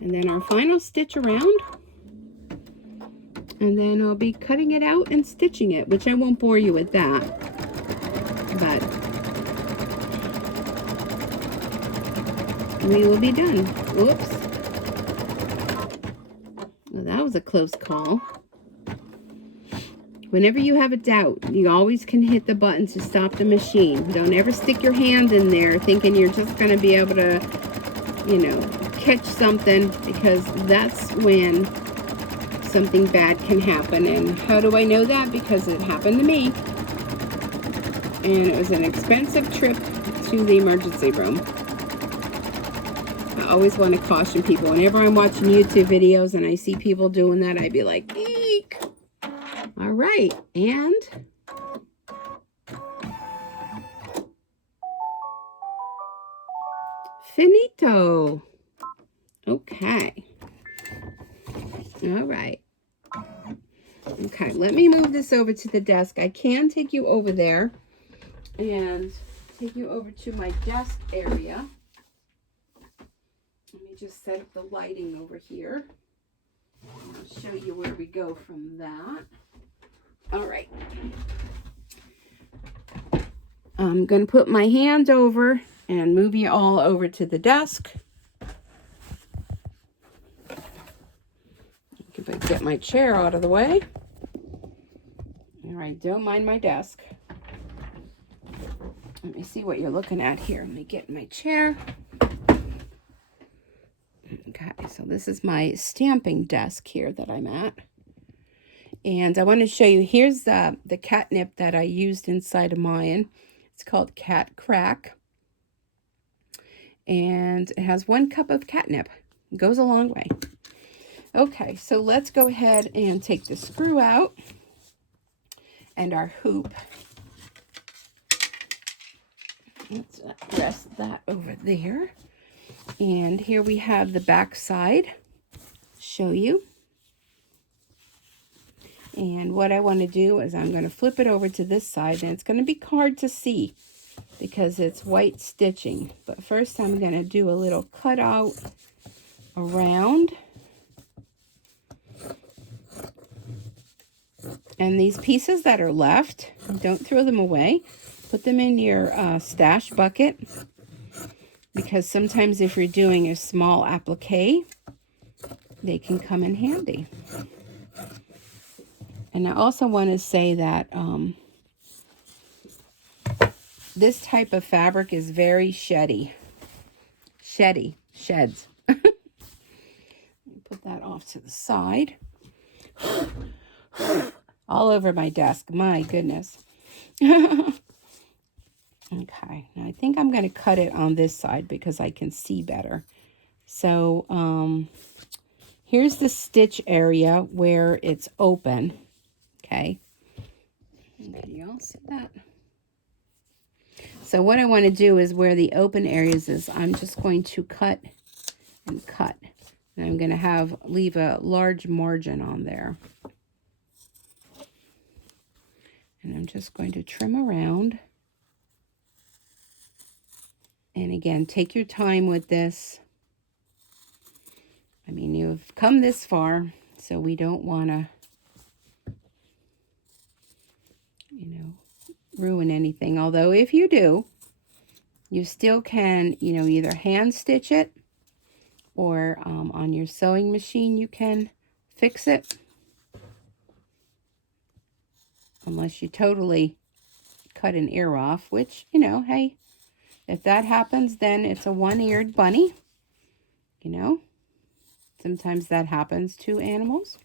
And then our final stitch around. And then I'll be cutting it out and stitching it, which I won't bore you with that. But we will be done. Whoops. Well, that was a close call. Whenever you have a doubt, you always can hit the button to stop the machine. Don't ever stick your hand in there thinking you're just going to be able to, you know, catch something, because that's when something bad can happen. And how do I know that? Because it happened to me. And it was an expensive trip to the emergency room. I always want to caution people. Whenever I'm watching YouTube videos and I see people doing that, I'd be like, eek. All right. And finito. Okay. All right. Okay, let me move this over to the desk. I can take you over there and take you over to my desk area. Let me just set up the lighting over here. I'll show you where we go from that. All right. I'm going to put my hand over and move you all over to the desk. If I get my chair out of the way. All right, don't mind my desk. Let me see what you're looking at here. Let me get my chair. Okay, so this is my stamping desk here that I'm at. And I want to show you, here's the catnip that I used inside of mine. It's called Cat Crack. And it has 1 cup of catnip. It goes a long way. Okay, so let's go ahead and take the screw out and our hoop. Let's rest that over there. And here we have the back side. Show you. And what I want to do is I'm going to flip it over to this side, and it's going to be hard to see because it's white stitching. But first I'm going to do a little cutout around. And these pieces that are left, don't throw them away. Put them in your stash bucket, because sometimes if you're doing a small applique, they can come in handy. And I also want to say that this type of fabric is very sheds. Put that off to the side. All over my desk, my goodness. Okay, now I think I'm going to cut it on this side because I can see better. So here's the stitch area where it's open. Okay, can you all see that? So what I want to do is where the open areas is, I'm just going to cut and cut. And I'm going to leave a large margin on there. And I'm just going to trim around. And again, take your time with this. I mean, you've come this far, so we don't want to, ruin anything. Although if you do, you still can, you know, either hand stitch it or on your sewing machine you can fix it. Unless you totally cut an ear off, which, you know, hey, if that happens, then it's a one-eared bunny. You know, sometimes that happens to animals.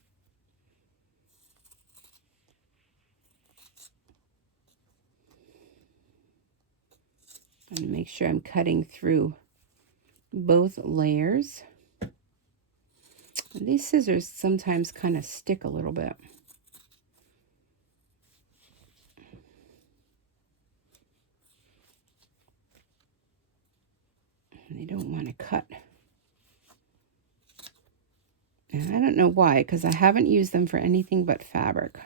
I'm going to make sure I'm cutting through both layers. And these scissors sometimes kind of stick a little bit. And they don't want to cut. And I don't know why, because I haven't used them for anything but fabric.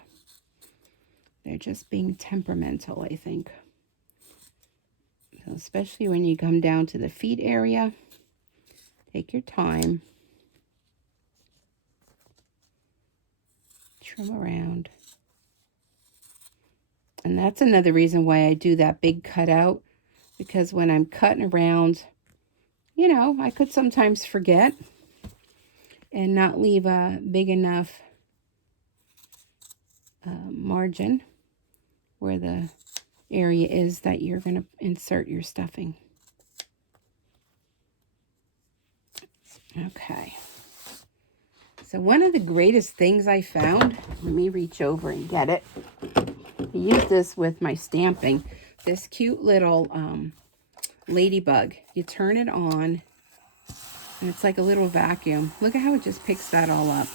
They're just being temperamental, I think. So especially when you come down to the feet area, take your time. Trim around. And that's another reason why I do that big cutout, because when I'm cutting around, you know, I could sometimes forget and not leave a big enough margin where the area is that you're going to insert your stuffing. Okay. So one of the greatest things I found, let me reach over and get it. I use this with my stamping. This cute little ladybug. You turn it on and it's like a little vacuum. Look at how it just picks that all up.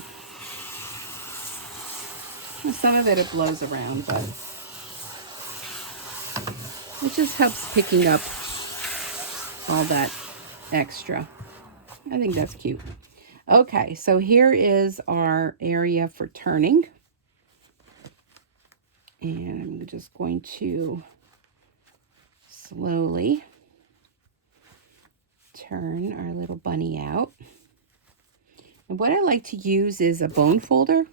Well, some of it blows around, but it just helps picking up all that extra. I think that's cute. Okay, so here is our area for turning. And I'm just going to slowly turn our little bunny out. And what I like to use is a bone folder.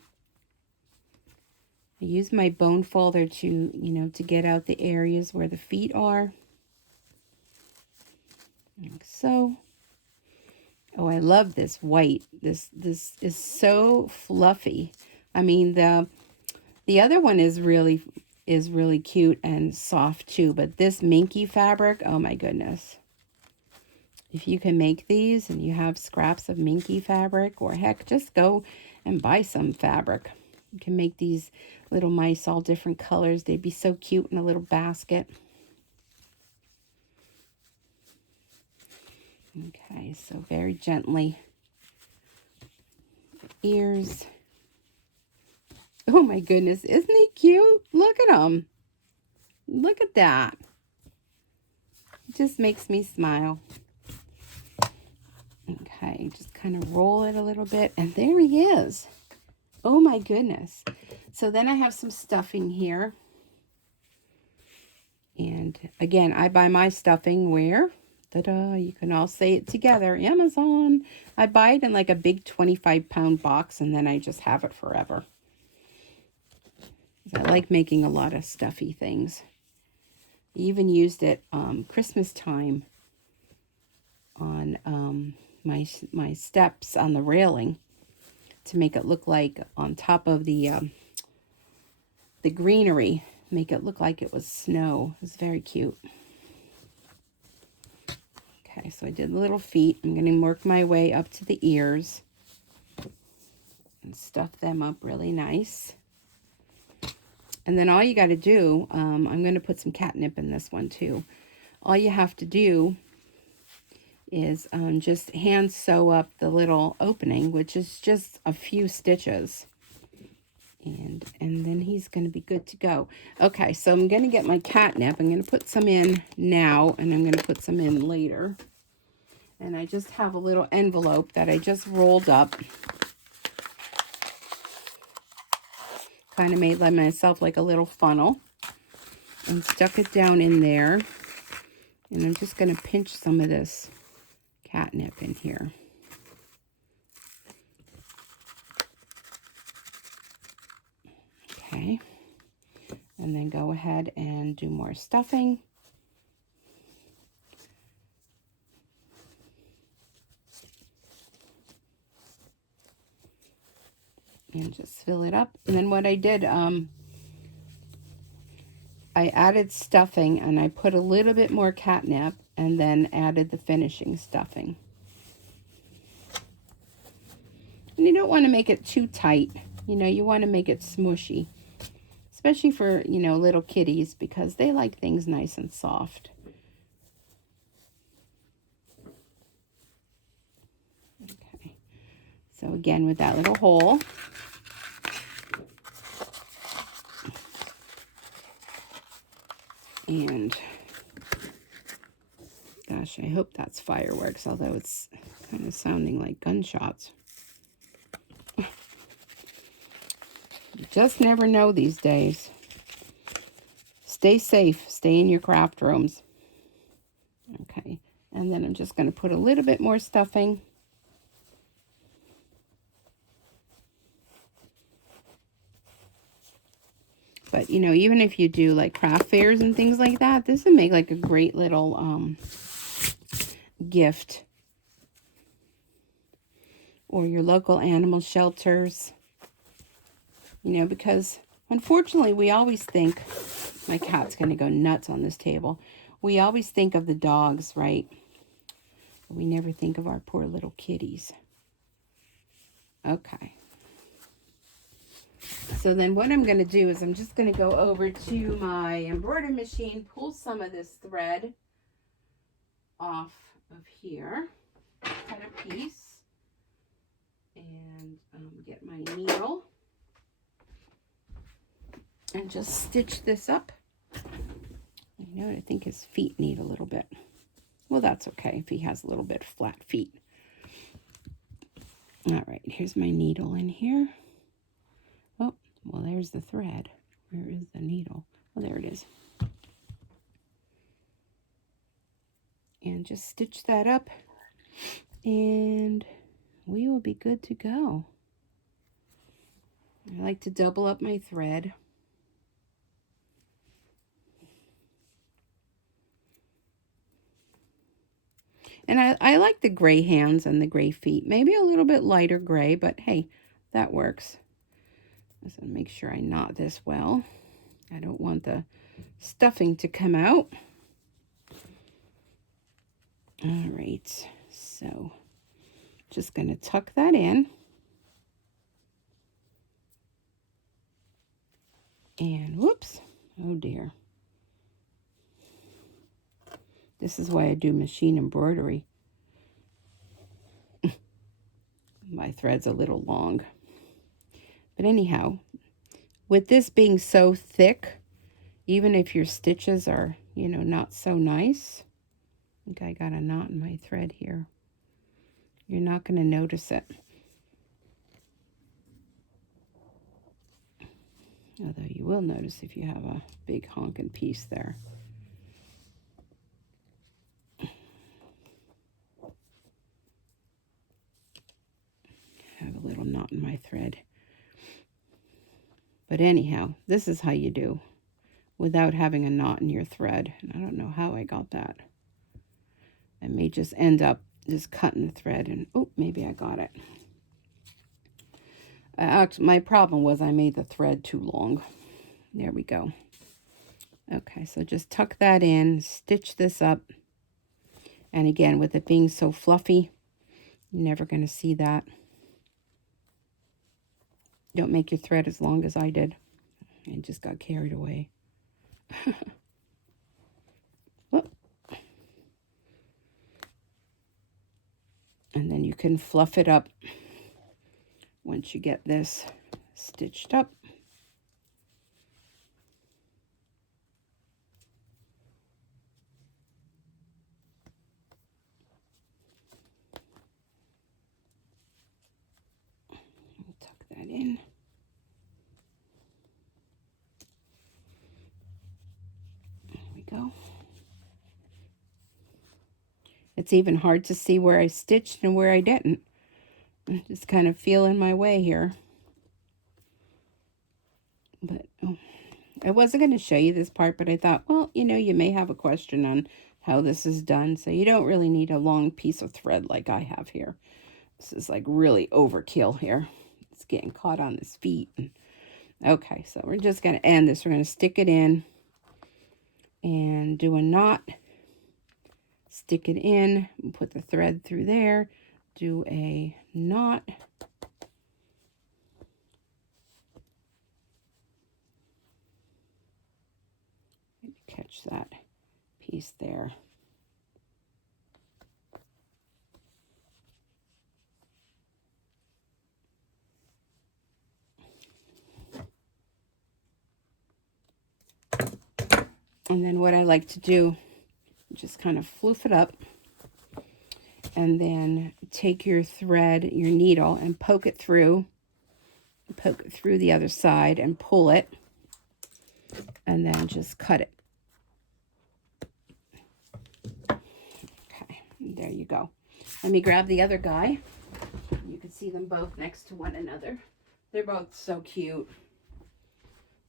I use my bone folder to, you know, to get out the areas where the feet are. Like so. Oh, I love this white. This is so fluffy. I mean, the other one is really cute and soft too, but this minky fabric, oh my goodness. If you can make these and you have scraps of minky fabric, or heck, just go and buy some fabric. You can make these little mice all different colors. They'd be so cute in a little basket. Okay, so very gently. Ears. Oh my goodness, isn't he cute? Look at him. Look at that. It just makes me smile. Okay, just kind of roll it a little bit, and there he is. Oh my goodness. So then I have some stuffing here. And again, I buy my stuffing where? Ta-da, you can all say it together. Amazon. I buy it in like a big 25-pound box, and then I just have it forever. I like making a lot of stuffy things. I even used it Christmas time on my steps on the railing to make it look like on top of the greenery, make it look like it was snow. It was very cute. Okay, so I did the little feet. I'm going to work my way up to the ears and stuff them up really nice. And then all you got to do, I'm going to put some catnip in this one too. All you have to do is just hand sew up the little opening, which is just a few stitches. And then he's going to be good to go. Okay, so I'm going to get my catnip. I'm going to put some in now, and I'm going to put some in later. And I just have a little envelope that I just rolled up. Kind of made myself like a little funnel. And stuck it down in there. And I'm just going to pinch some of this catnip in here. Okay. And then go ahead and do more stuffing. And just fill it up. And then what I did, I added stuffing and I put a little bit more catnip and then added the finishing stuffing. And you don't want to make it too tight. You know, you want to make it smushy. Especially for, you know, little kitties, because they like things nice and soft. Okay. So again, with that little hole. And gosh, I hope that's fireworks, although it's kind of sounding like gunshots. You just never know these days. Stay safe. Stay in your craft rooms. Okay. And then I'm just going to put a little bit more stuffing. But, you know, even if you do like craft fairs and things like that, this would make like a great little gift. Or your local animal shelters. You know, because unfortunately we always think, my cat's going to go nuts on this table. We always think of the dogs, right? We never think of our poor little kitties. Okay. So then what I'm going to do is I'm just going to go over to my embroidery machine, pull some of this thread off of here, cut a piece, and get my needle. And just stitch this up. You know, I think his feet need a little bit. Well, that's okay if he has a little bit flat feet. All right, here's my needle in here. Oh, well, there's the thread. Where is the needle? Oh, there it is. And just stitch that up. And we will be good to go. I like to double up my thread. And I like the gray hands and the gray feet. Maybe a little bit lighter gray, but hey, that works. Just make sure I knot this well. I don't want the stuffing to come out. All right, so just going to tuck that in. And whoops, oh dear. This is why I do machine embroidery. My thread's a little long. But anyhow, with this being so thick, even if your stitches are, you know, not so nice, I think I got a knot in my thread here. You're not going to notice it. Although you will notice if you have a big honking piece there. I have a little knot in my thread. But anyhow, this is how you do without having a knot in your thread. And I don't know how I got that. I may just end up just cutting the thread and, oh, maybe I got it. Actually, my problem was I made the thread too long. There we go. Okay, so just tuck that in, stitch this up. And again, with it being so fluffy, you're never going to see that. Don't make your thread as long as I did. I just got carried away. And then you can fluff it up once you get this stitched up. Tuck that in. There we go. It's even hard to see where I stitched and where I didn't. I'm just kind of feeling my way here. But oh, I wasn't going to show you this part, but I thought, well, you know, you may have a question on how this is done. So you don't really need a long piece of thread like I have here. This is like really overkill here. It's getting caught on his feet. Okay, so we're just going to end this. We're going to stick it in and do a knot. Stick it in, put the thread through there, do a knot. Catch that piece there. And then what I like to do, just kind of floof it up and then take your thread, your needle, and poke it through the other side and pull it, and then just cut it. Okay, there you go. Let me grab the other guy. You can see them both next to one another. They're both so cute.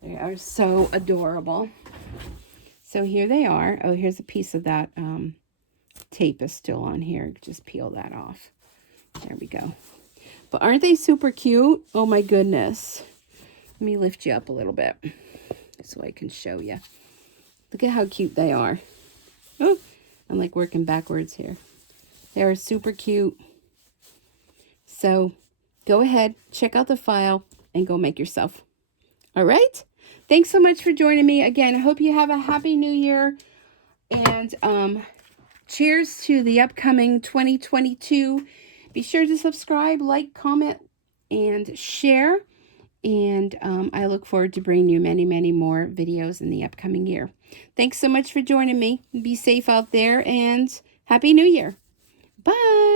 They are so adorable. So here they are. Oh, here's a piece of that tape is still on here. Just peel that off. There we go. But aren't they super cute? Oh my goodness. Let me lift you up a little bit so I can show you. Look at how cute they are. Oh, I'm like working backwards here. They are super cute. So go ahead, check out the file, and go make yourself. All right? Thanks so much for joining me. Again, I hope you have a happy new year. And cheers to the upcoming 2022. Be sure to subscribe, like, comment, and share. And I look forward to bringing you many, many more videos in the upcoming year. Thanks so much for joining me. Be safe out there, and Happy New Year. Bye.